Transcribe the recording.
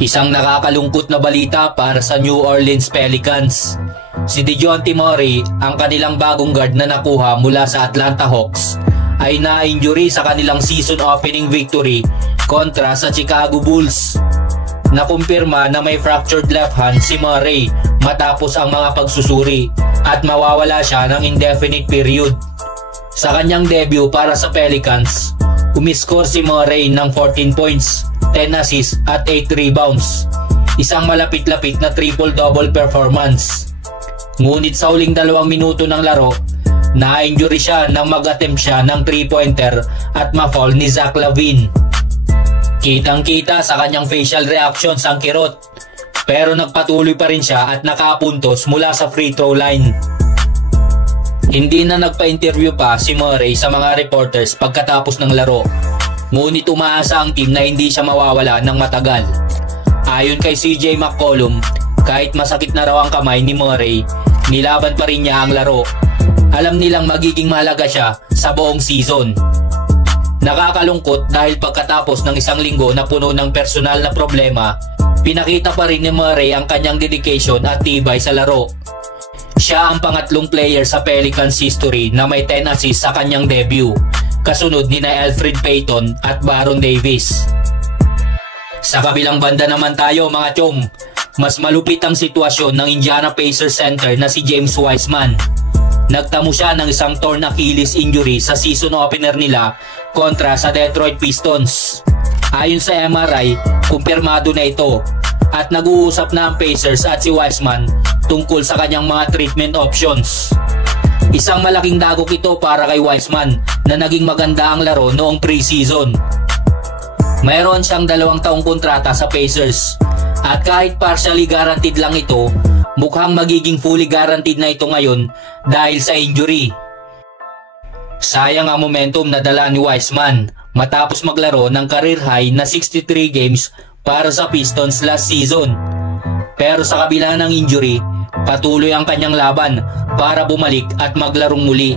Isang nakakalungkot na balita para sa New Orleans Pelicans. Si DeJounte Murray, ang kanilang bagong guard na nakuha mula sa Atlanta Hawks, ay na-injury sa kanilang season opening victory kontra sa Chicago Bulls. Nakumpirma na may fractured left hand si Murray matapos ang mga pagsusuri at mawawala siya ng indefinite period. Sa kanyang debut para sa Pelicans, umiscore si Murray ng 14 points, 10 assists at 8 rebounds. Isang malapit-lapit na triple-double performance. Ngunit sa huling 2 minuto ng laro, na-injury siya nang mag-attempt siya ng 3-pointer at ma-foul ni Zach LaVine. Kitang-kita sa kanyang facial reactions ang kirot, pero nagpatuloy pa rin siya at nakapuntos mula sa free throw line. Hindi na nagpa-interview pa si Murray sa mga reporters pagkatapos ng laro, ngunit umaasa ang team na hindi siya mawawala ng matagal. Ayon kay CJ McCollum, kahit masakit na raw ang kamay ni Murray, nilaban pa rin niya ang laro. Alam nilang magiging mahalaga siya sa buong season. Nakakalungkot dahil pagkatapos ng isang linggo na puno ng personal na problema, pinakita pa rin ni Murray ang kanyang dedication at tibay sa laro. Siya ang pangatlong player sa Pelicans history na may 10 assists sa kanyang debut, kasunod ni Elfrid Payton at Baron Davis. Sa kabilang banda naman tayo mga chong, mas malupit ang sitwasyon ng Indiana Pacers center na si James Wiseman. Nagtamo siya ng isang torn Achilles injury sa season opener nila kontra sa Detroit Pistons. Ayon sa MRI, kumpirmado na ito at nag-uusap na ang Pacers at si Wiseman tungkol sa kanyang mga treatment options. Isang malaking dagok ito para kay Wiseman na naging maganda ang laro noong preseason. Mayroon siyang 2 taong kontrata sa Pacers at kahit partially guaranteed lang ito, mukhang magiging fully guaranteed na ito ngayon dahil sa injury. Sayang ang momentum na dala ni Wiseman matapos maglaro ng career high na 63 games para sa Pistons last season. Pero sa kabila ng injury, patuloy ang kanyang laban para bumalik at maglarong muli.